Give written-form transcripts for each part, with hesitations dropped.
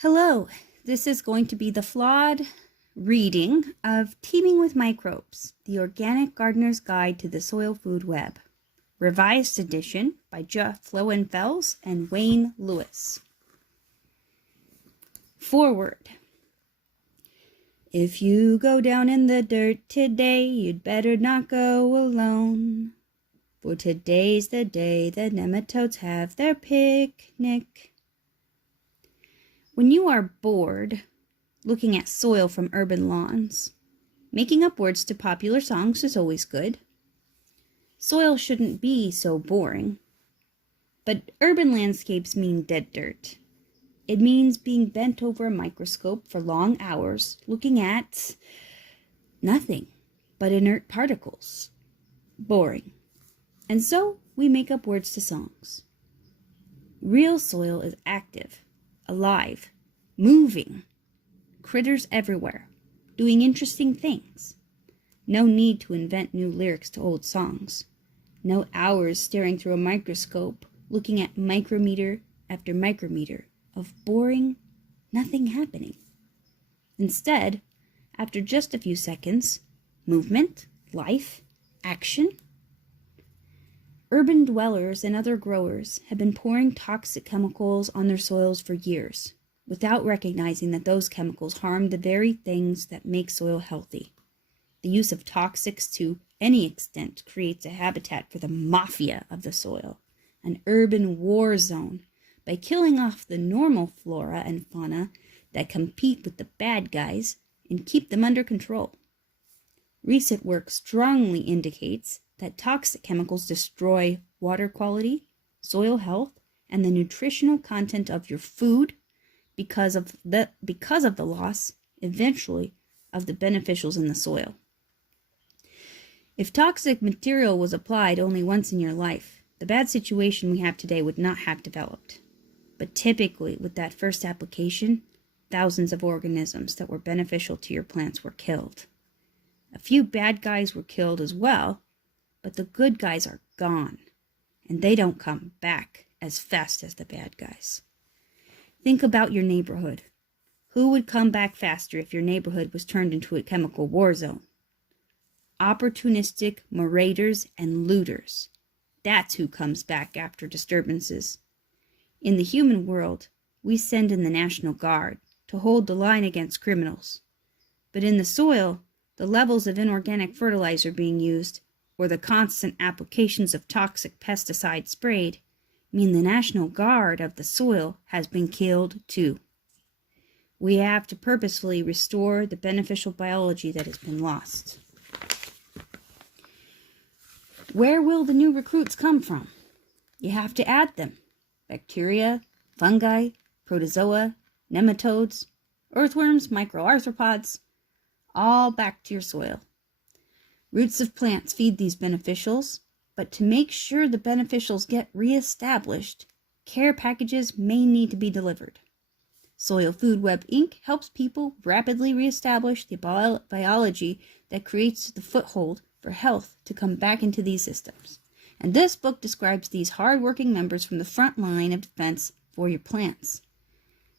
Hello, this is going to be the flawed reading of Teeming with Microbes, the Organic Gardener's Guide to the Soil Food Web, revised edition by Jeff Lowenfels and Wayne Lewis. Forward. If you go down in the dirt today, you'd better not go alone. For today's the day the nematodes have their picnic. When you are bored looking at soil from urban lawns, making up words to popular songs is always good. Soil shouldn't be so boring. But urban landscapes mean dead dirt. It means being bent over a microscope for long hours looking at nothing but inert particles. Boring. And so we make up words to songs. Real soil is active, alive, moving, critters everywhere, doing interesting things. No need to invent new lyrics to old songs. No hours staring through a microscope, looking at micrometer after micrometer of boring, nothing happening. Instead, after just a few seconds, movement, life, action. Urban dwellers and other growers have been pouring toxic chemicals on their soils for years, without recognizing that those chemicals harm the very things that make soil healthy. The use of toxics to any extent creates a habitat for the mafia of the soil, an urban war zone, by killing off the normal flora and fauna that compete with the bad guys and keep them under control. Recent work strongly indicates that toxic chemicals destroy water quality, soil health, and the nutritional content of your food because of the loss, eventually, of the beneficials in the soil. If toxic material was applied only once in your life, the bad situation we have today would not have developed. But typically, with that first application, thousands of organisms that were beneficial to your plants were killed. A few bad guys were killed as well, but the good guys are gone, and they don't come back as fast as the bad guys. Think about your neighborhood. Who would come back faster if your neighborhood was turned into a chemical war zone? Opportunistic marauders and looters. That's who comes back after disturbances. In the human world, we send in the National Guard to hold the line against criminals. But in the soil, the levels of inorganic fertilizer being used, or the constant applications of toxic pesticides sprayed, mean the National Guard of the soil has been killed too. We have to purposefully restore the beneficial biology that has been lost. Where will the new recruits come from? You have to add them. Bacteria, fungi, protozoa, nematodes, earthworms, microarthropods, all back to your soil. Roots of plants feed these beneficials, but to make sure the beneficials get reestablished, care packages may need to be delivered. Soil Food Web Inc. helps people rapidly reestablish the biology that creates the foothold for health to come back into these systems. And this book describes these hard-working members from the front line of defense for your plants.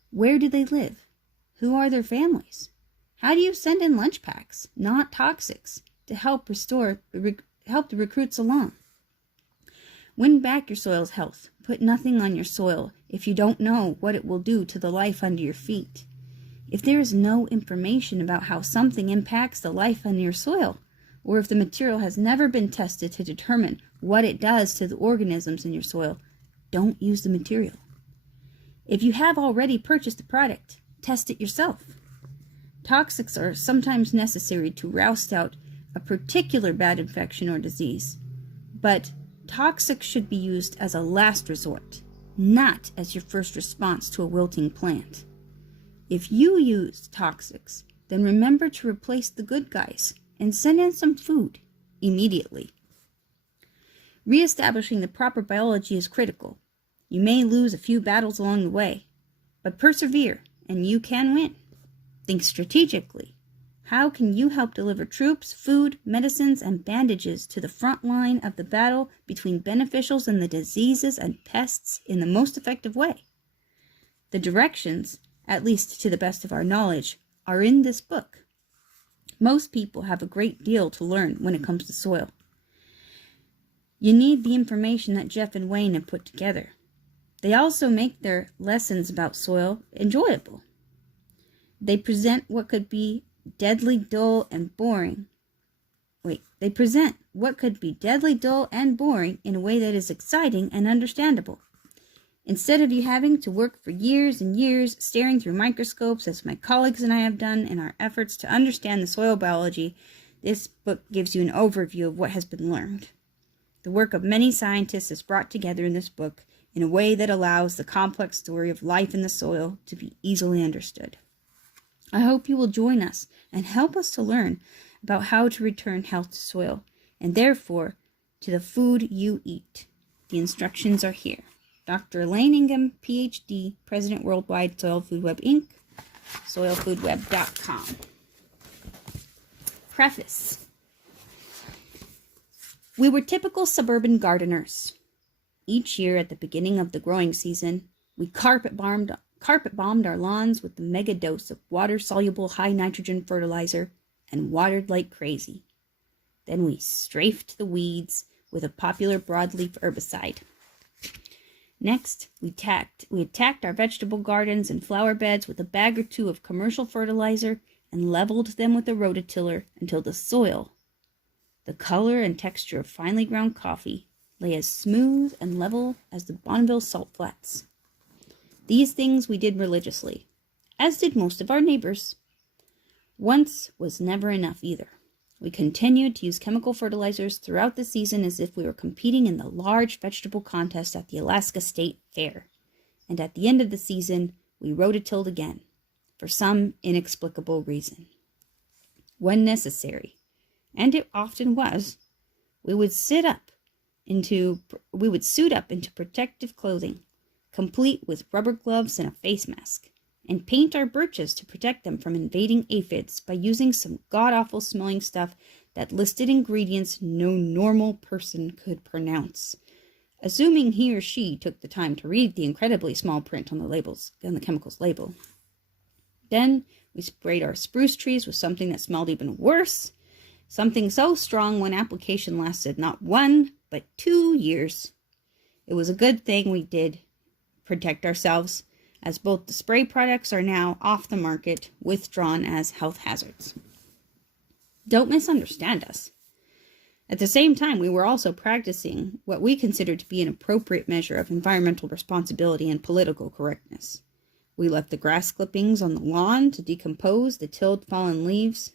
Where do they live? Who are their families? How do you send in lunch packs, not toxics, to help the recruits along? Win back your soil's health. Put nothing on your soil if you don't know what it will do to the life under your feet. If there is no information about how something impacts the life under your soil, or if the material has never been tested to determine what it does to the organisms in your soil, don't use the material. If you have already purchased the product, test it yourself. Toxics are sometimes necessary to roust out a particular bad infection or disease, but toxics should be used as a last resort, not as your first response to a wilting plant. If you use toxics, then remember to replace the good guys and send in some food immediately. Reestablishing the proper biology is critical. You may lose a few battles along the way, but persevere and you can win. Think strategically. How can you help deliver troops, food, medicines, and bandages to the front line of the battle between beneficials and the diseases and pests in the most effective way? The directions at least to the best of our knowledge, are in this book. Most people have a great deal to learn when it comes to soil. You need the information that Jeff and Wayne have put together. They also make their lessons about soil enjoyable. They present what could be deadly dull and boring. They present what could be deadly dull and boring in a way that is exciting and understandable. Instead of you having to work for years and years staring through microscopes, as my colleagues and I have done in our efforts to understand the soil biology, this book gives you an overview of what has been learned. The work of many scientists is brought together in this book in a way that allows the complex story of life in the soil to be easily understood. I hope you will join us and help us to learn about how to return health to soil, and therefore to the food you eat. The instructions are here. Dr. Elaine Ingham, PhD, President Worldwide Soil Food Web Inc., soilfoodweb.com. Preface. We were typical suburban gardeners. Each year at the beginning of the growing season, we carpet bombed our lawns with the mega dose of water-soluble high-nitrogen fertilizer and watered like crazy. Then we strafed the weeds with a popular broadleaf herbicide. Next, we attacked our vegetable gardens and flower beds with a bag or two of commercial fertilizer and leveled them with a rototiller until the soil, the color and texture of finely ground coffee, lay as smooth and level as the Bonneville salt flats. These things we did religiously, as did most of our neighbors. Once was never enough either. We continued to use chemical fertilizers throughout the season as if we were competing in the large vegetable contest at the Alaska State Fair. And at the end of the season, we rototilled again, for some inexplicable reason. When necessary, and it often was, we would suit up into protective clothing, complete with rubber gloves and a face mask, and paint our birches to protect them from invading aphids by using some god-awful smelling stuff that listed ingredients no normal person could pronounce, assuming he or she took the time to read the incredibly small print on the chemicals label. Then we sprayed our spruce trees with something that smelled even worse, something so strong one application lasted not 1, but 2 years. It was a good thing we did protect ourselves, as both the spray products are now off the market, withdrawn as health hazards. Don't misunderstand us. At the same time, we were also practicing what we considered to be an appropriate measure of environmental responsibility and political correctness. We left the grass clippings on the lawn to decompose the tilled fallen leaves.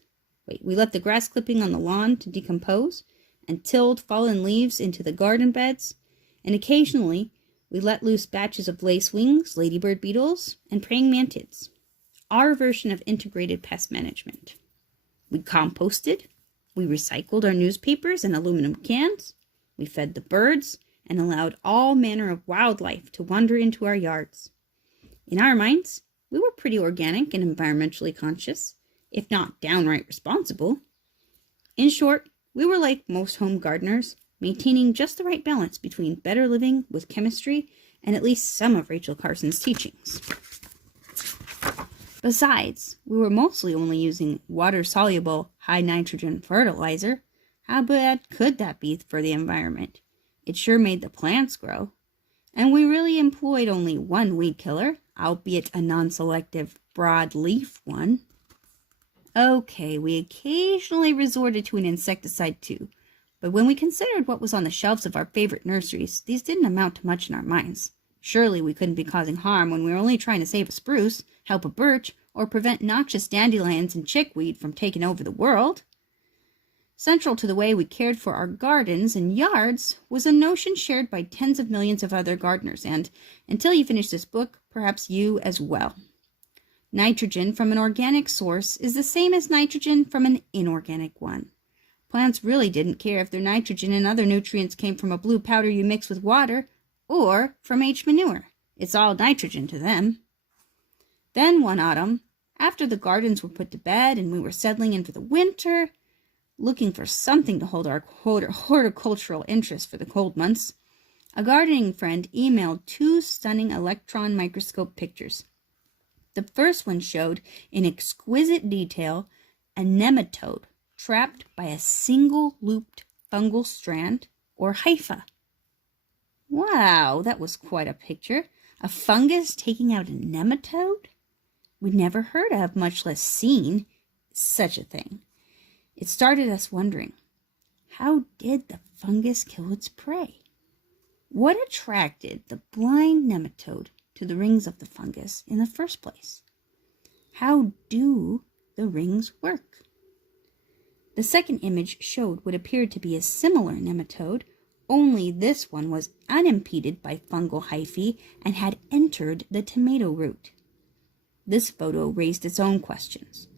We let the grass clipping on the lawn to decompose and tilled fallen leaves into the garden beds, and occasionally we let loose batches of lacewings, ladybird beetles, and praying mantids. Our version of integrated pest management. We composted, we recycled our newspapers and aluminum cans, we fed the birds, and allowed all manner of wildlife to wander into our yards. In our minds, we were pretty organic and environmentally conscious, if not downright responsible. In short, we were like most home gardeners, maintaining just the right balance between better living with chemistry and at least some of Rachel Carson's teachings. Besides, we were mostly only using water-soluble, high-nitrogen fertilizer. How bad could that be for the environment? It sure made the plants grow. And we really employed only one weed killer, albeit a non-selective broadleaf one. Okay, we occasionally resorted to an insecticide too, but when we considered what was on the shelves of our favorite nurseries, these didn't amount to much in our minds. Surely we couldn't be causing harm when we were only trying to save a spruce, help a birch, or prevent noxious dandelions and chickweed from taking over the world. Central to the way we cared for our gardens and yards was a notion shared by tens of millions of other gardeners, and, until you finish this book, perhaps you as well. Nitrogen from an organic source is the same as nitrogen from an inorganic one. Plants really didn't care if their nitrogen and other nutrients came from a blue powder you mix with water or from H manure. It's all nitrogen to them. Then one autumn, after the gardens were put to bed and we were settling in for the winter, looking for something to hold our horticultural interest for the cold months, a gardening friend emailed 2 stunning electron microscope pictures. The first one showed in exquisite detail a nematode trapped by a single looped fungal strand or hypha. Wow, that was quite a picture. A fungus taking out a nematode? We'd never heard of, much less seen, such a thing. It started us wondering, how did the fungus kill its prey? What attracted the blind nematode to the rings of the fungus in the first place? How do the rings work? The second image showed what appeared to be a similar nematode, only this one was unimpeded by fungal hyphae and had entered the tomato root. This photo raised its own questions.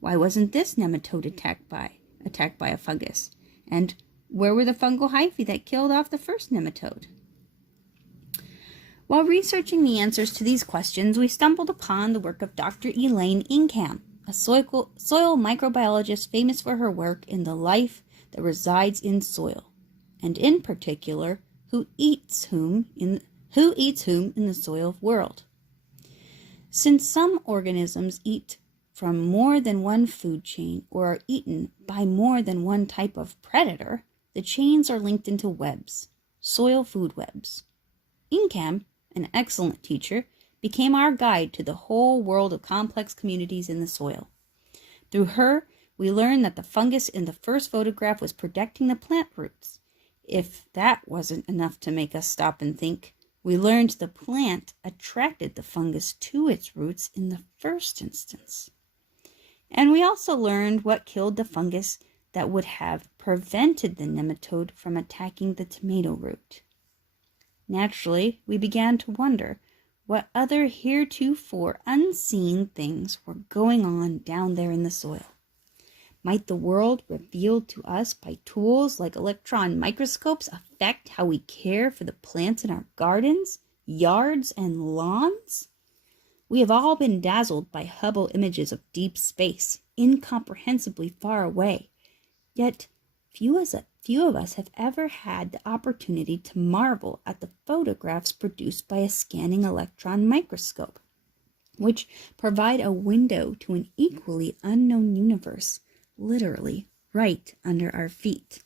Why wasn't this nematode attacked by a fungus? And where were the fungal hyphae that killed off the first nematode? While researching the answers to these questions, we stumbled upon the work of Dr. Elaine Ingham, a soil microbiologist famous for her work in the life that resides in soil, and in particular, who eats whom in the soil world. Since some organisms eat from more than one food chain or are eaten by more than one type of predator, the chains are linked into webs, soil food webs. Ingham, an excellent teacher, became our guide to the whole world of complex communities in the soil. Through her, we learned that the fungus in the first photograph was protecting the plant roots. If that wasn't enough to make us stop and think, we learned the plant attracted the fungus to its roots in the first instance. And we also learned what killed the fungus that would have prevented the nematode from attacking the tomato root. Naturally, we began to wonder what other heretofore unseen things were going on down there in the soil. Might the world revealed to us by tools like electron microscopes affect how we care for the plants in our gardens, yards, and lawns? We have all been dazzled by Hubble images of deep space, incomprehensibly far away. Yet few of us have ever had the opportunity to marvel at the photographs produced by a scanning electron microscope, which provide a window to an equally unknown universe, literally right under our feet.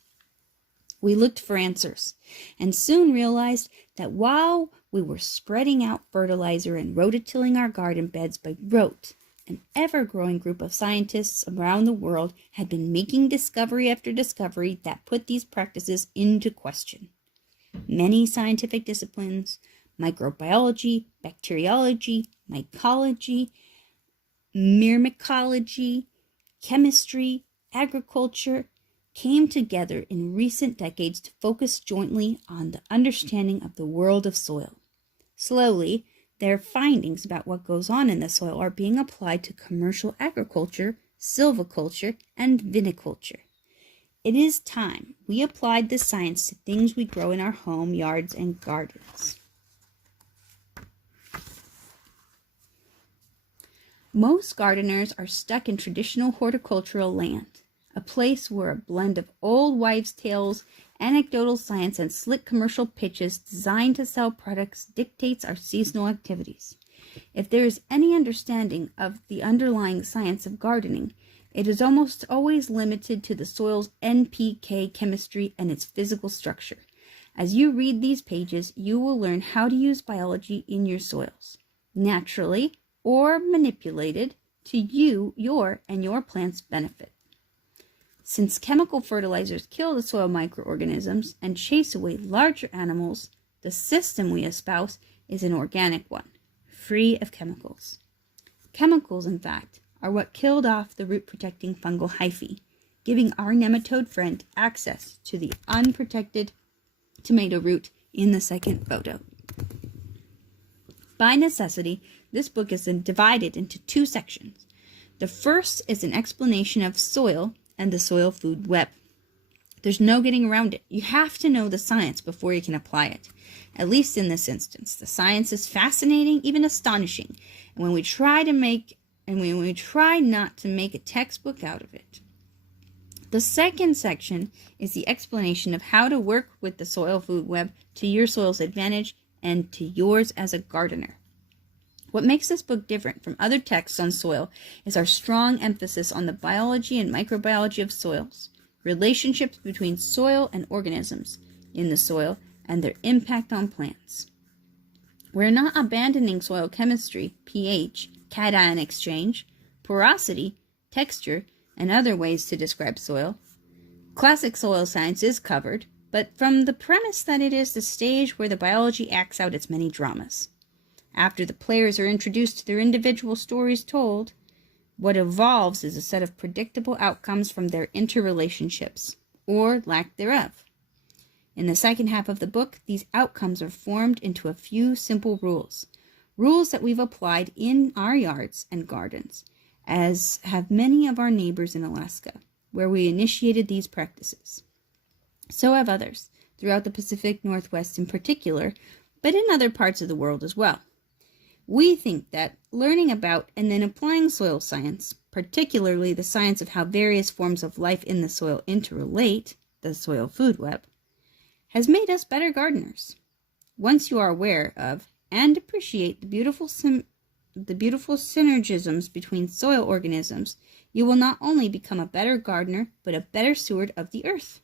We looked for answers, and soon realized that while we were spreading out fertilizer and rototilling our garden beds by rote, an ever-growing group of scientists around the world had been making discovery after discovery that put these practices into question. Many scientific disciplines, microbiology, bacteriology, mycology, myrmecology, chemistry, agriculture, came together in recent decades to focus jointly on the understanding of the world of soil. Slowly, their findings about what goes on in the soil are being applied to commercial agriculture, silviculture, and viniculture. It is time we applied this science to things we grow in our home, yards, and gardens. Most gardeners are stuck in traditional horticultural land, a place where a blend of old wives' tales, anecdotal science, and slick commercial pitches designed to sell products dictates our seasonal activities. If there is any understanding of the underlying science of gardening, it is almost always limited to the soil's NPK chemistry and its physical structure. As you read these pages, you will learn how to use biology in your soils, naturally or manipulated to your plant's benefit. Since chemical fertilizers kill the soil microorganisms and chase away larger animals, the system we espouse is an organic one, free of chemicals. Chemicals, in fact, are what killed off the root-protecting fungal hyphae, giving our nematode friend access to the unprotected tomato root in the second photo. By necessity, this book is divided into two sections. The first is an explanation of soil and the soil food web. There's no getting around it. You have to know the science before you can apply it. At least in this instance, the science is fascinating, even astonishing, and when we try not to make a textbook out of it. The second section is the explanation of how to work with the soil food web to your soil's advantage and to yours as a gardener. What makes this book different from other texts on soil is our strong emphasis on the biology and microbiology of soils, relationships between soil and organisms in the soil, and their impact on plants. We're not abandoning soil chemistry, pH, cation exchange, porosity, texture, and other ways to describe soil. Classic soil science is covered, but from the premise that it is the stage where the biology acts out its many dramas. After the players are introduced to their individual stories told, what evolves is a set of predictable outcomes from their interrelationships, or lack thereof. In the second half of the book, these outcomes are formed into a few simple rules that we've applied in our yards and gardens, as have many of our neighbors in Alaska, where we initiated these practices. So have others, throughout the Pacific Northwest in particular, but in other parts of the world as well. We think that learning about and then applying soil science, particularly the science of how various forms of life in the soil interrelate, the soil food web, has made us better gardeners. Once you are aware of and appreciate the beautiful synergisms between soil organisms, you will not only become a better gardener, but a better steward of the earth.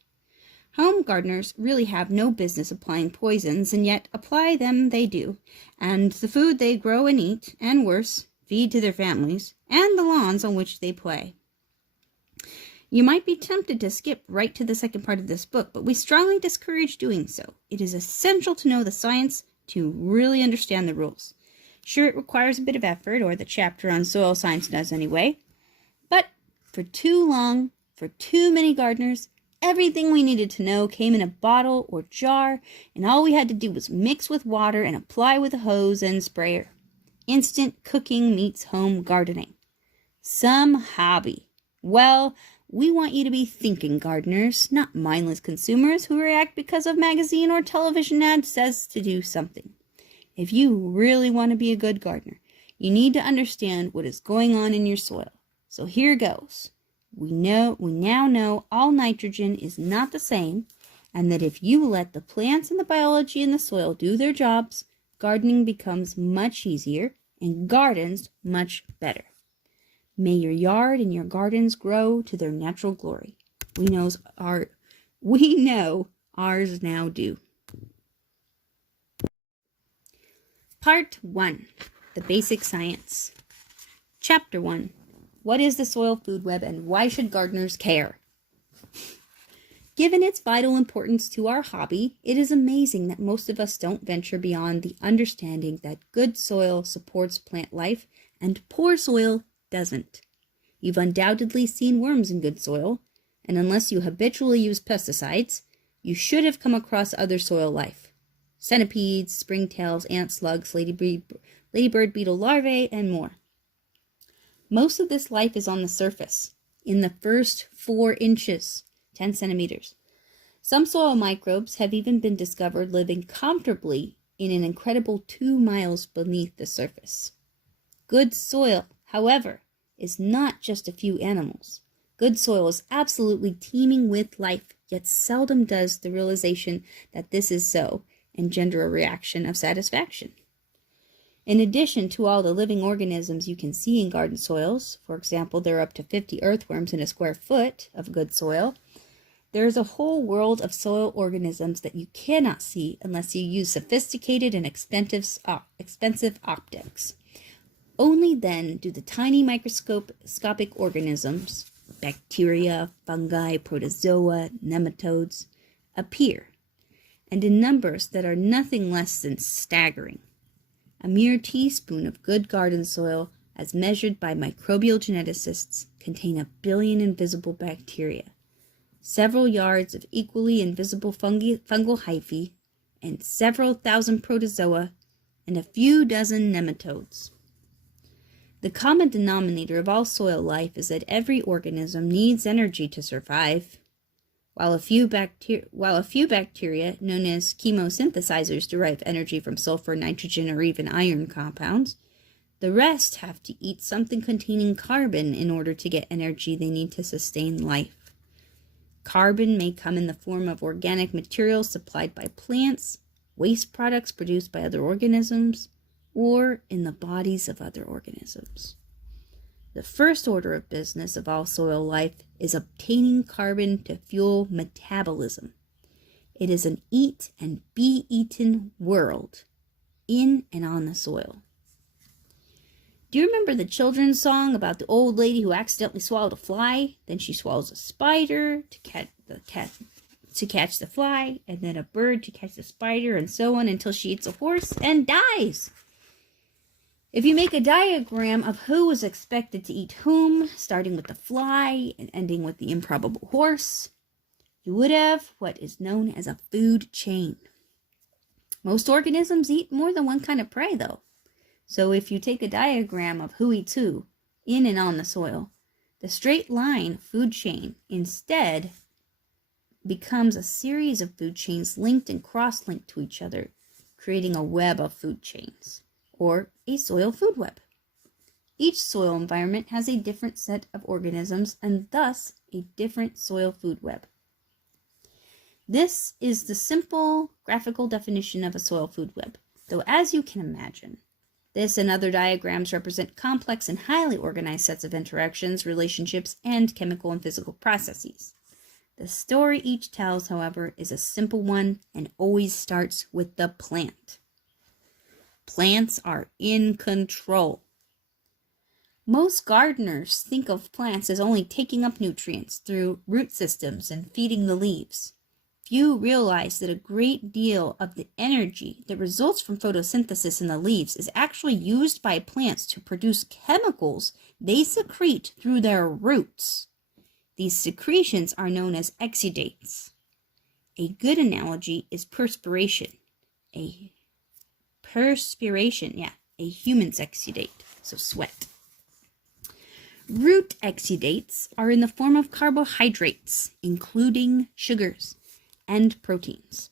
Home gardeners really have no business applying poisons, and yet apply them they do, and the food they grow and eat, and worse, feed to their families, and the lawns on which they play. You might be tempted to skip right to the second part of this book, but we strongly discourage doing so. It is essential to know the science to really understand the rules. Sure, it requires a bit of effort, or the chapter on soil science does anyway, but for too long, for too many gardeners, everything we needed to know came in a bottle or jar, and all we had to do was mix with water and apply with a hose and sprayer. Instant cooking meets home gardening. Some hobby. Well, we want you to be thinking gardeners, not mindless consumers who react because a magazine or television ad says to do something. If you really want to be a good gardener, you need to understand what is going on in your soil. So here goes. We now know all nitrogen is not the same, and that if you let the plants and the biology in the soil do their jobs, gardening becomes much easier and gardens much better. May your yard and your gardens grow to their natural glory. We know ours now do. Part 1. The Basic Science. Chapter 1. What is the soil food web and why should gardeners care? Given its vital importance to our hobby, it is amazing that most of us don't venture beyond the understanding that good soil supports plant life and poor soil doesn't. You've undoubtedly seen worms in good soil, and unless you habitually use pesticides, you should have come across other soil life. Centipedes, springtails, ant slugs, ladybird beetle larvae, and more. Most of this life is on the surface, in the first 4 inches, 10 centimeters. Some soil microbes have even been discovered living comfortably in an incredible 2 miles beneath the surface. Good soil, however, is not just a few animals. Good soil is absolutely teeming with life, yet seldom does the realization that this is so engender a reaction of satisfaction. In addition to all the living organisms you can see in garden soils, for example, there are up to 50 earthworms in a square foot of good soil, there is a whole world of soil organisms that you cannot see unless you use sophisticated and expensive optics. Only then do the tiny microscopic organisms, bacteria, fungi, protozoa, nematodes, appear, and in numbers that are nothing less than staggering. A mere teaspoon of good garden soil, as measured by microbial geneticists, contain 1 billion invisible bacteria, several yards of equally invisible fungal hyphae, and several thousand protozoa, and a few dozen nematodes. The common denominator of all soil life is that every organism needs energy to survive. While a few bacteria, known as chemosynthesizers, derive energy from sulfur, nitrogen, or even iron compounds, the rest have to eat something containing carbon in order to get energy they need to sustain life. Carbon may come in the form of organic materials supplied by plants, waste products produced by other organisms, or in the bodies of other organisms. The first order of business of all soil life is obtaining carbon to fuel metabolism. It is an eat and be eaten world in and on the soil. Do you remember the children's song about the old lady who accidentally swallowed a fly? Then she swallows a spider to catch the fly, and then a bird to catch the spider, and so on until she eats a horse and dies. If you make a diagram of who was expected to eat whom, starting with the fly and ending with the improbable horse, you would have what is known as a food chain. Most organisms eat more than one kind of prey, though. So if you take a diagram of who eats who in and on the soil, the straight line food chain instead becomes a series of food chains linked and cross-linked to each other, creating a web of food chains, or a soil food web. Each soil environment has a different set of organisms and thus a different soil food web. This is the simple graphical definition of a soil food web, though as you can imagine, this and other diagrams represent complex and highly organized sets of interactions, relationships, and chemical and physical processes. The story each tells, however, is a simple one and always starts with the plant. Plants are in control. Most gardeners think of plants as only taking up nutrients through root systems and feeding the leaves. Few realize that a great deal of the energy that results from photosynthesis in the leaves is actually used by plants to produce chemicals they secrete through their roots. These secretions are known as exudates. A good analogy is perspiration. A human's exudate, so sweat. Root exudates are in the form of carbohydrates, including sugars and proteins.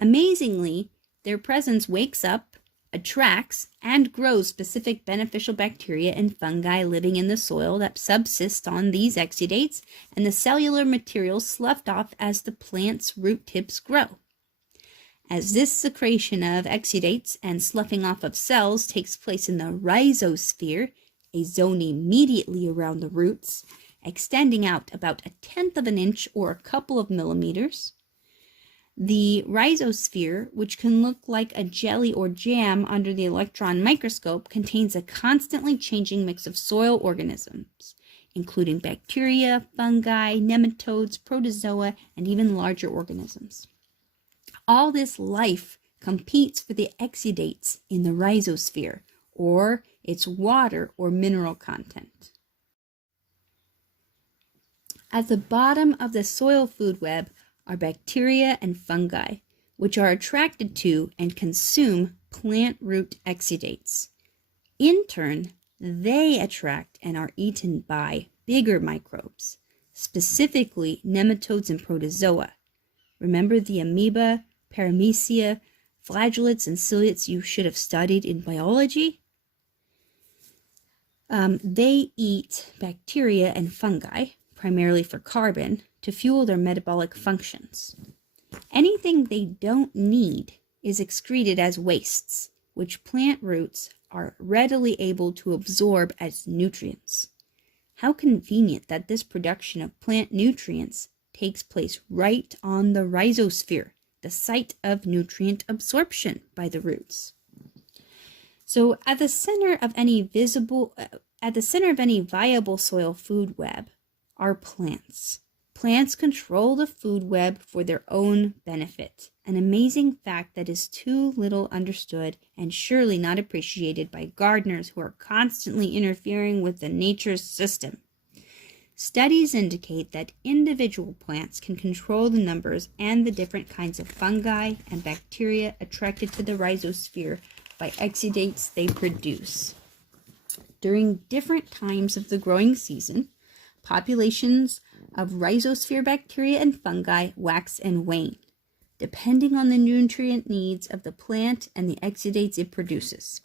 Amazingly, their presence wakes up, attracts, and grows specific beneficial bacteria and fungi living in the soil that subsist on these exudates and the cellular material sloughed off as the plant's root tips grow. As this secretion of exudates and sloughing off of cells takes place in the rhizosphere, a zone immediately around the roots, extending out about 1/10 of an inch or a couple of millimeters. The rhizosphere, which can look like a jelly or jam under the electron microscope, contains a constantly changing mix of soil organisms, including bacteria, fungi, nematodes, protozoa, and even larger organisms. All this life competes for the exudates in the rhizosphere, or its water or mineral content. At the bottom of the soil food web are bacteria and fungi, which are attracted to and consume plant root exudates. In turn, they attract and are eaten by bigger microbes, specifically nematodes and protozoa. Remember the amoeba, paramecia, flagellates, and ciliates you should have studied in biology? They eat bacteria and fungi, primarily for carbon, to fuel their metabolic functions. Anything they don't need is excreted as wastes, which plant roots are readily able to absorb as nutrients. How convenient that this production of plant nutrients takes place right on the rhizosphere, the site of nutrient absorption by the roots. So at the center of any viable soil food web are plants. Plants control the food web for their own benefit, an amazing fact that is too little understood and surely not appreciated by gardeners who are constantly interfering with the nature's system. Studies indicate that individual plants can control the numbers and the different kinds of fungi and bacteria attracted to the rhizosphere by exudates they produce. During different times of the growing season, populations of rhizosphere bacteria and fungi wax and wane, depending on the nutrient needs of the plant and the exudates it produces.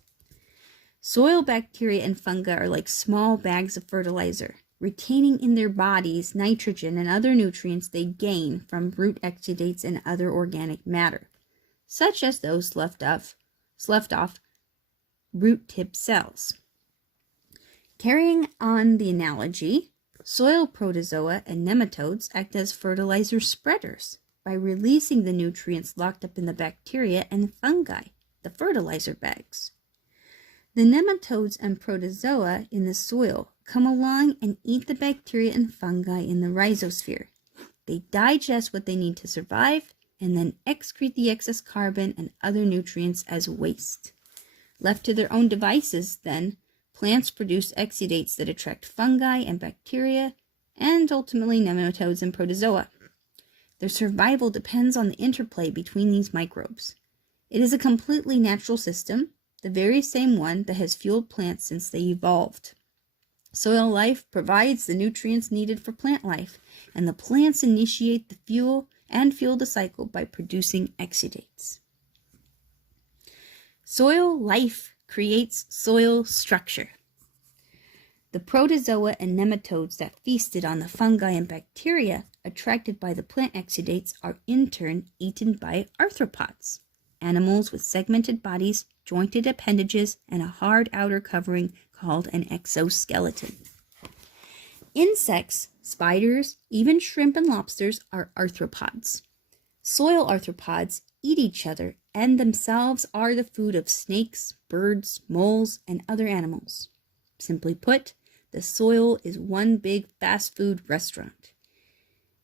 Soil bacteria and fungi are like small bags of fertilizer, retaining in their bodies nitrogen and other nutrients they gain from root exudates and other organic matter, such as those sloughed off root tip cells. Carrying on the analogy, soil protozoa and nematodes act as fertilizer spreaders by releasing the nutrients locked up in the bacteria and fungi, the fertilizer bags. The nematodes and protozoa in the soil come along and eat the bacteria and fungi in the rhizosphere. They digest what they need to survive and then excrete the excess carbon and other nutrients as waste. Left to their own devices, then, plants produce exudates that attract fungi and bacteria, and ultimately nematodes and protozoa. Their survival depends on the interplay between these microbes. It is a completely natural system, the very same one that has fueled plants since they evolved. Soil life provides the nutrients needed for plant life, and the plants initiate the fuel the cycle by producing exudates. Soil life creates soil structure. The protozoa and nematodes that feasted on the fungi and bacteria attracted by the plant exudates are in turn eaten by arthropods, animals with segmented bodies, jointed appendages, and a hard outer covering called an exoskeleton. Insects, spiders, even shrimp and lobsters are arthropods. Soil arthropods eat each other and themselves are the food of snakes, birds, moles, and other animals. Simply put, the soil is one big fast food restaurant.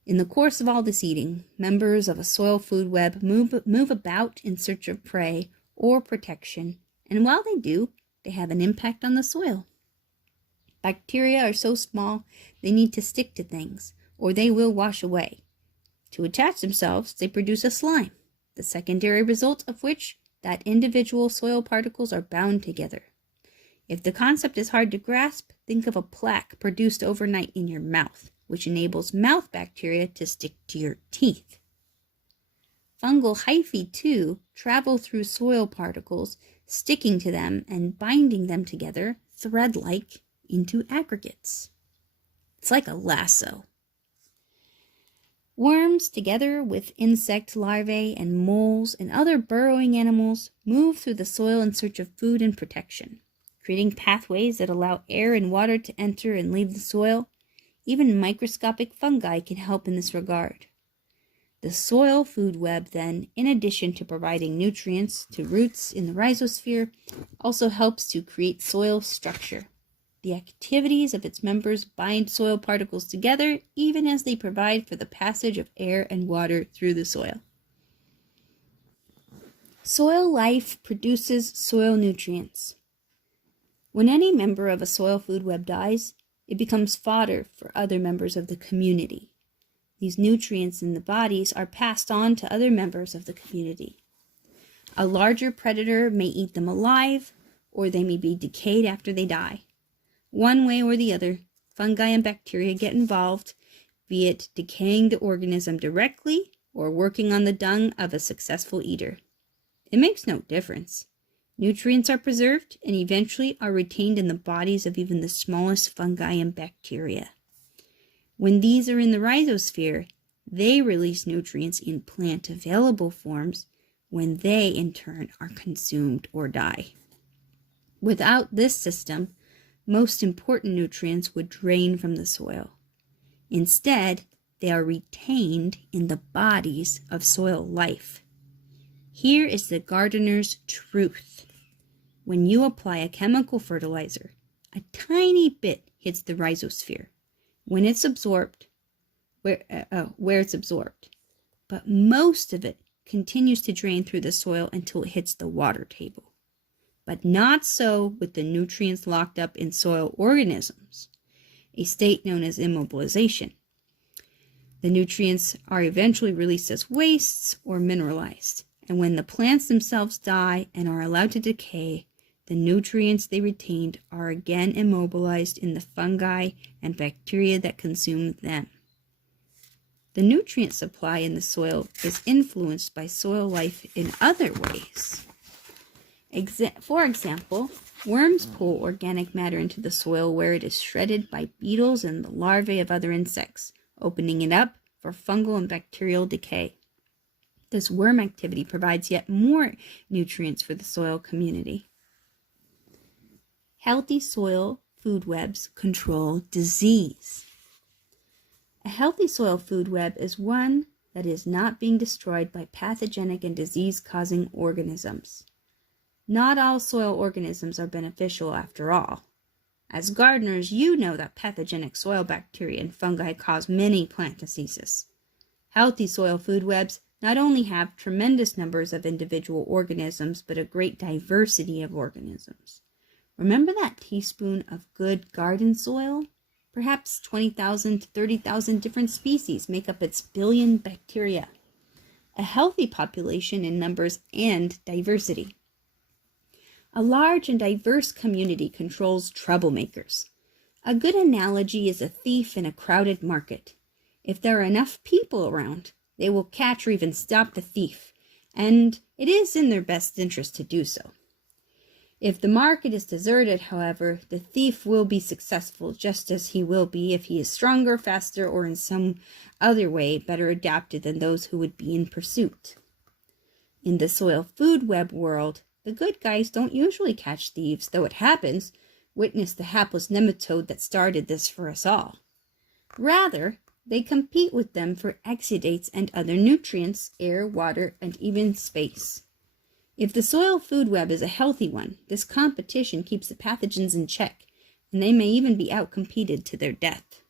In the course of all this eating, members of a soil food web move about in search of prey or protection, and while they do, they have an impact on the soil. Bacteria are so small they need to stick to things, or they will wash away. To attach themselves, they produce a slime, the secondary result of which that individual soil particles are bound together. If the concept is hard to grasp, think of a plaque produced overnight in your mouth, which enables mouth bacteria to stick to your teeth. Fungal hyphae, too, travel through soil particles, sticking to them and binding them together, thread-like, into aggregates. It's like a lasso. Worms, together with insect larvae and moles and other burrowing animals, move through the soil in search of food and protection, creating pathways that allow air and water to enter and leave the soil. Even microscopic fungi can help in this regard. The soil food web, then, in addition to providing nutrients to roots in the rhizosphere, also helps to create soil structure. The activities of its members bind soil particles together, even as they provide for the passage of air and water through the soil. Soil life produces soil nutrients. When any member of a soil food web dies, it becomes fodder for other members of the community. These nutrients in the bodies are passed on to other members of the community. A larger predator may eat them alive, or they may be decayed after they die. One way or the other, fungi and bacteria get involved, be it decaying the organism directly or working on the dung of a successful eater. It makes no difference. Nutrients are preserved and eventually are retained in the bodies of even the smallest fungi and bacteria. When these are in the rhizosphere, they release nutrients in plant-available forms when they, in turn, are consumed or die. Without this system, most important nutrients would drain from the soil. Instead, they are retained in the bodies of soil life. Here is the gardener's truth. When you apply a chemical fertilizer, a tiny bit hits the rhizosphere when it's absorbed, where it's absorbed, but most of it continues to drain through the soil until it hits the water table. But not so with the nutrients locked up in soil organisms, a state known as immobilization. The nutrients are eventually released as wastes or mineralized, and when the plants themselves die and are allowed to decay, the nutrients they retained are again immobilized in the fungi and bacteria that consume them. The nutrient supply in the soil is influenced by soil life in other ways. For example, worms pull organic matter into the soil where it is shredded by beetles and the larvae of other insects, opening it up for fungal and bacterial decay. This worm activity provides yet more nutrients for the soil community. Healthy soil food webs control disease. A healthy soil food web is one that is not being destroyed by pathogenic and disease-causing organisms. Not all soil organisms are beneficial after all. As gardeners, you know that pathogenic soil bacteria and fungi cause many plant diseases. Healthy soil food webs not only have tremendous numbers of individual organisms, but a great diversity of organisms. Remember that teaspoon of good garden soil? Perhaps 20,000 to 30,000 different species make up its billion bacteria. A healthy population in numbers and diversity. A large and diverse community controls troublemakers. A good analogy is a thief in a crowded market. If there are enough people around, they will catch or even stop the thief, and it is in their best interest to do so. If the market is deserted, however, the thief will be successful just as he will be if he is stronger, faster, or in some other way better adapted than those who would be in pursuit. In the soil food web world, the good guys don't usually catch thieves, though it happens. Witness the hapless nematode that started this for us all. Rather, they compete with them for exudates and other nutrients, air, water, and even space. If the soil food web is a healthy one, this competition keeps the pathogens in check, and they may even be outcompeted to their death.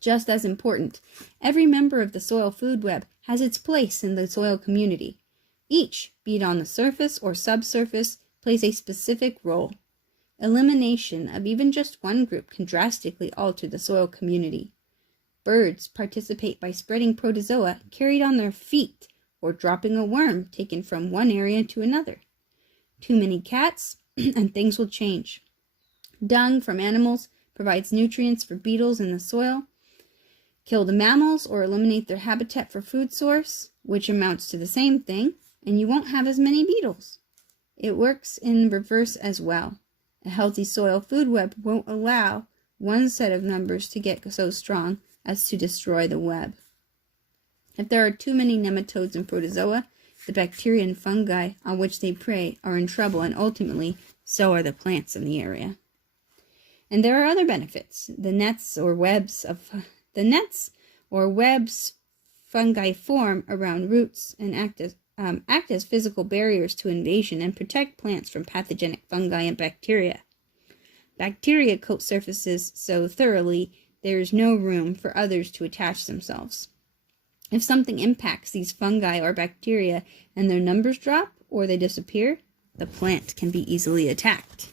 Just as important, every member of the soil food web has its place in the soil community. Each, be it on the surface or subsurface, plays a specific role. Elimination of even just one group can drastically alter the soil community. Birds participate by spreading protozoa carried on their feet or dropping a worm taken from one area to another. Too many cats and things will change. Dung from animals provides nutrients for beetles in the soil. Kill the mammals or eliminate their habitat for food source, which amounts to the same thing, and you won't have as many beetles. It works in reverse as well. A healthy soil food web won't allow one set of numbers to get so strong as to destroy the web. If there are too many nematodes and protozoa, the bacteria and fungi on which they prey are in trouble, and ultimately, so are the plants in the area. And there are other benefits. The nets or webs fungi form around roots and act as physical barriers to invasion and protect plants from pathogenic fungi and bacteria. Bacteria coat surfaces so thoroughly there is no room for others to attach themselves. If something impacts these fungi or bacteria and their numbers drop or they disappear, the plant can be easily attacked.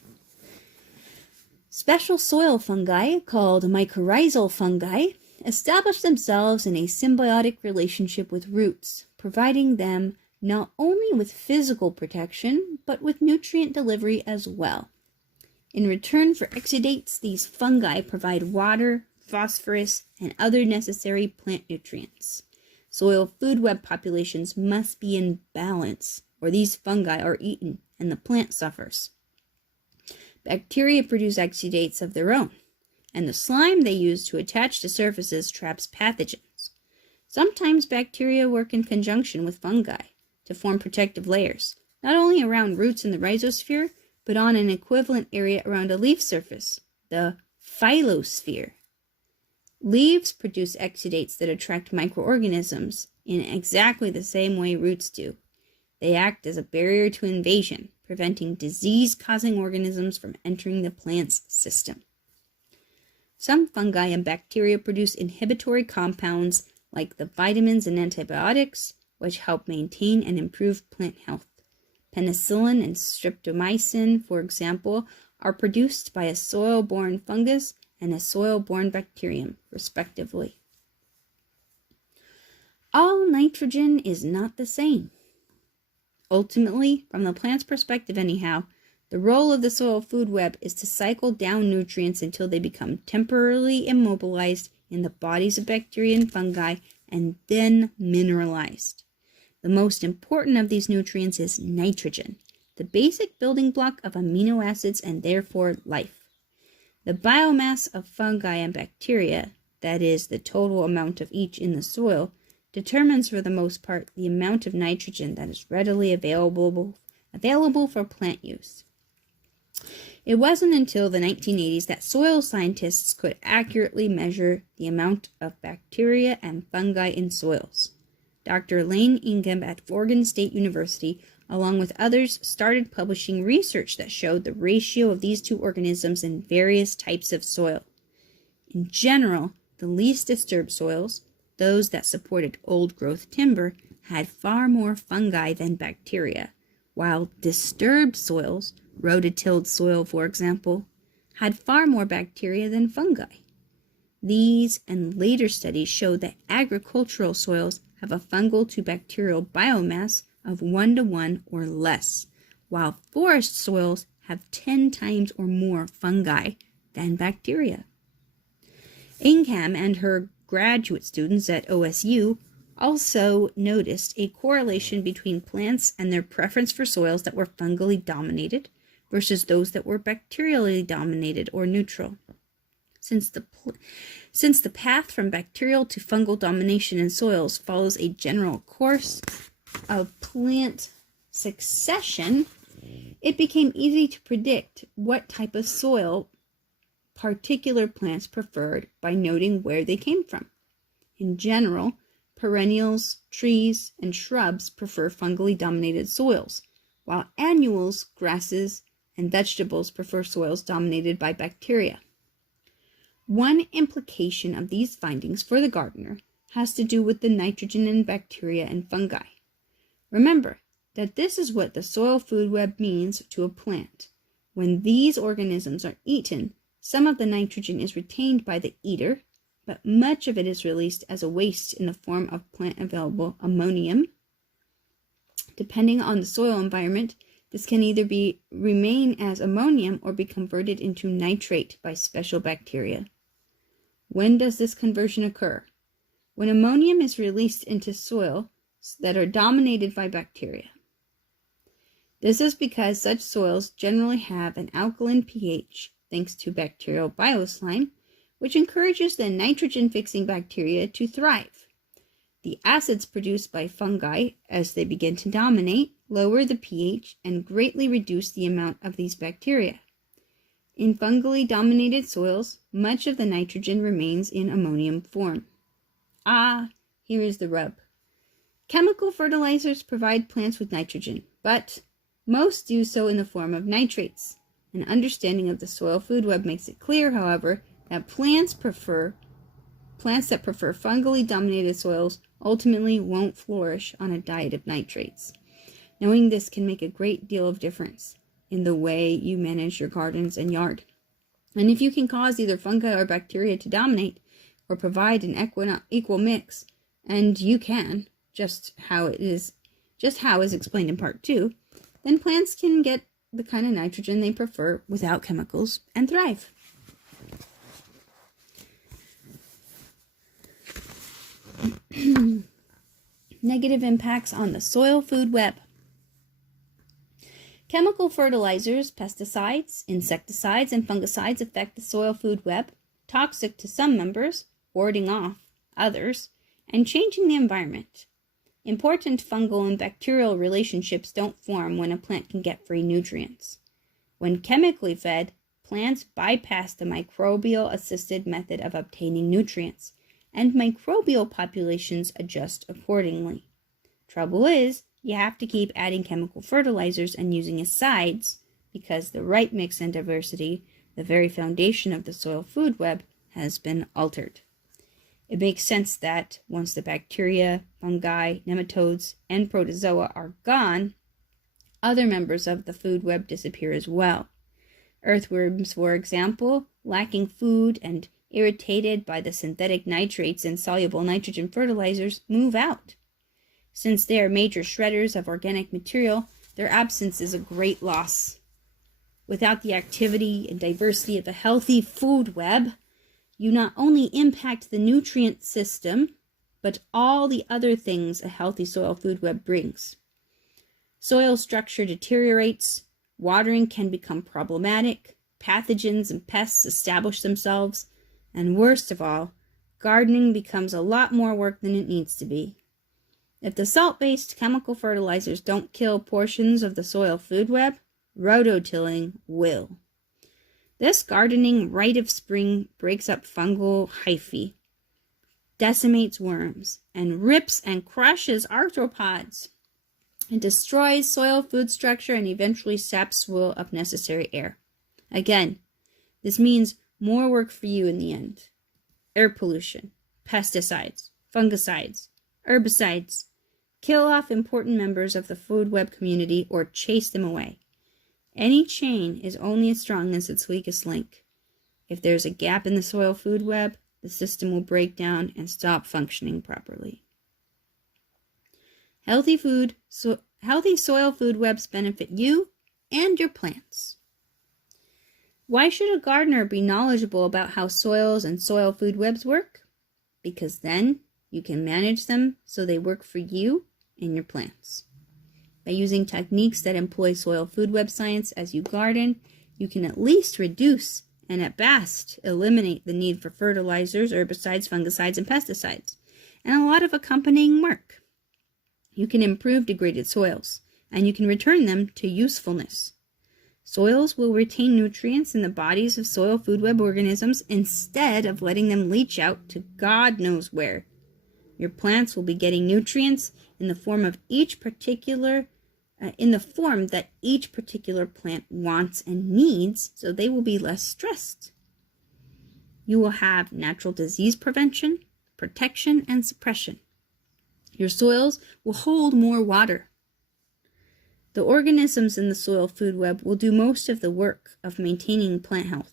Special soil fungi, called mycorrhizal fungi, establish themselves in a symbiotic relationship with roots, providing them not only with physical protection, but with nutrient delivery as well. In return for exudates, these fungi provide water, phosphorus, and other necessary plant nutrients. Soil food web populations must be in balance, or these fungi are eaten and the plant suffers. Bacteria produce exudates of their own, and the slime they use to attach to surfaces traps pathogens. Sometimes bacteria work in conjunction with fungi to form protective layers, not only around roots in the rhizosphere, but on an equivalent area around a leaf surface, the phyllosphere. Leaves produce exudates that attract microorganisms in exactly the same way roots do. They act as a barrier to invasion, preventing disease-causing organisms from entering the plant's system. Some fungi and bacteria produce inhibitory compounds like the vitamins and antibiotics, which help maintain and improve plant health. Penicillin and streptomycin, for example, are produced by a soil-borne fungus and a soil-borne bacterium, respectively. All nitrogen is not the same. Ultimately, from the plant's perspective anyhow, the role of the soil food web is to cycle down nutrients until they become temporarily immobilized in the bodies of bacteria and fungi and then mineralized. The most important of these nutrients is nitrogen, the basic building block of amino acids and therefore life. The biomass of fungi and bacteria, that is, the total amount of each in the soil, determines for the most part the amount of nitrogen that is readily available for plant use. It wasn't until the 1980s that soil scientists could accurately measure the amount of bacteria and fungi in soils. Dr. Lane Ingham at Oregon State University, along with others, started publishing research that showed the ratio of these two organisms in various types of soil. In general, the least disturbed soils, those that supported old-growth timber, had far more fungi than bacteria, while disturbed soils, rototilled soil for example, had far more bacteria than fungi. These and later studies showed that agricultural soils have a fungal to bacterial biomass of 1:1 or less, while forest soils have 10 times or more fungi than bacteria. Ingham and her graduate students at OSU also noticed a correlation between plants and their preference for soils that were fungally dominated versus those that were bacterially dominated or neutral. Since the path from bacterial to fungal domination in soils follows a general course of plant succession, it became easy to predict what type of soil particular plants preferred by noting where they came from. In general, perennials, trees, and shrubs prefer fungally dominated soils, while annuals, grasses, and vegetables prefer soils dominated by bacteria. One implication of these findings for the gardener has to do with the nitrogen in bacteria and fungi. Remember that this is what the soil food web means to a plant. When these organisms are eaten, some of the nitrogen is retained by the eater, but much of it is released as a waste in the form of plant-available ammonium. Depending on the soil environment, this can either remain as ammonium or be converted into nitrate by special bacteria. When does this conversion occur? When ammonium is released into soil that are dominated by bacteria. This is because such soils generally have an alkaline pH thanks to bacterial bioslime, which encourages the nitrogen-fixing bacteria to thrive. The acids produced by fungi, as they begin to dominate, lower the pH and greatly reduce the amount of these bacteria. In fungally dominated soils, much of the nitrogen remains in ammonium form. Here is the rub. Chemical fertilizers provide plants with nitrogen, but most do so in the form of nitrates. An understanding of the soil food web makes it clear, however, that plants that prefer fungally dominated soils ultimately won't flourish on a diet of nitrates. Knowing this can make a great deal of difference in the way you manage your gardens and yard. And if you can cause either fungi or bacteria to dominate or provide an equal mix, and you can, just how is explained in part 2, then plants can get the kind of nitrogen they prefer without chemicals and thrive. Negative impacts on the soil food web. Chemical fertilizers, pesticides, insecticides, and fungicides affect the soil food web, toxic to some members, warding off others, and changing the environment. Important fungal and bacterial relationships don't form when a plant can get free nutrients. When chemically fed, plants bypass the microbial-assisted method of obtaining nutrients, and microbial populations adjust accordingly. Trouble is, you have to keep adding chemical fertilizers and using asides because the right mix and diversity, the very foundation of the soil food web, has been altered. It makes sense that once the bacteria, fungi, nematodes, and protozoa are gone, other members of the food web disappear as well. Earthworms, for example, lacking food and irritated by the synthetic nitrates and soluble nitrogen fertilizers, move out. Since they are major shredders of organic material, their absence is a great loss. Without the activity and diversity of a healthy food web, you not only impact the nutrient system, but all the other things a healthy soil food web brings. Soil structure deteriorates, watering can become problematic, pathogens and pests establish themselves, and worst of all, gardening becomes a lot more work than it needs to be. If the salt-based chemical fertilizers don't kill portions of the soil food web, rototilling will. This gardening rite of spring breaks up fungal hyphae, decimates worms, and rips and crushes arthropods. It destroys soil food structure and eventually saps soil of necessary air. Again, this means more work for you in the end. Air pollution, pesticides, fungicides, herbicides. Kill off important members of the food web community or chase them away. Any chain is only as strong as its weakest link. If there's a gap in the soil food web, the system will break down and stop functioning properly. Healthy soil food webs benefit you and your plants. Why should a gardener be knowledgeable about how soils and soil food webs work? Because then you can manage them so they work for you and your plants. By using techniques that employ soil food web science as you garden, you can at least reduce and at best eliminate the need for fertilizers, herbicides, fungicides, and pesticides, and a lot of accompanying work. You can improve degraded soils, and you can return them to usefulness. Soils will retain nutrients in the bodies of soil food web organisms instead of letting them leach out to God knows where. Your plants will be getting nutrients in the form that each particular plant wants and needs, so they will be less stressed. You will have natural disease prevention, protection, and suppression. Your soils will hold more water. The organisms in the soil food web will do most of the work of maintaining plant health.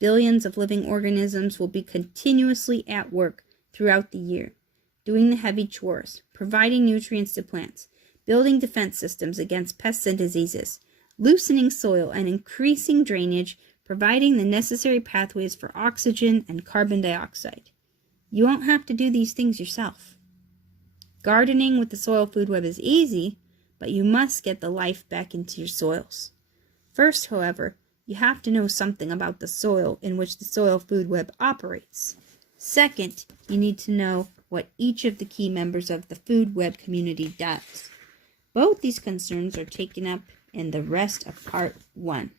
Billions of living organisms will be continuously at work throughout the year, doing the heavy chores, providing nutrients to plants, building defense systems against pests and diseases, loosening soil and increasing drainage, providing the necessary pathways for oxygen and carbon dioxide. You won't have to do these things yourself. Gardening with the soil food web is easy, but you must get the life back into your soils. First, however, you have to know something about the soil in which the soil food web operates. Second, you need to know what each of the key members of the food web community does. Both these concerns are taken up in the rest of Part 1.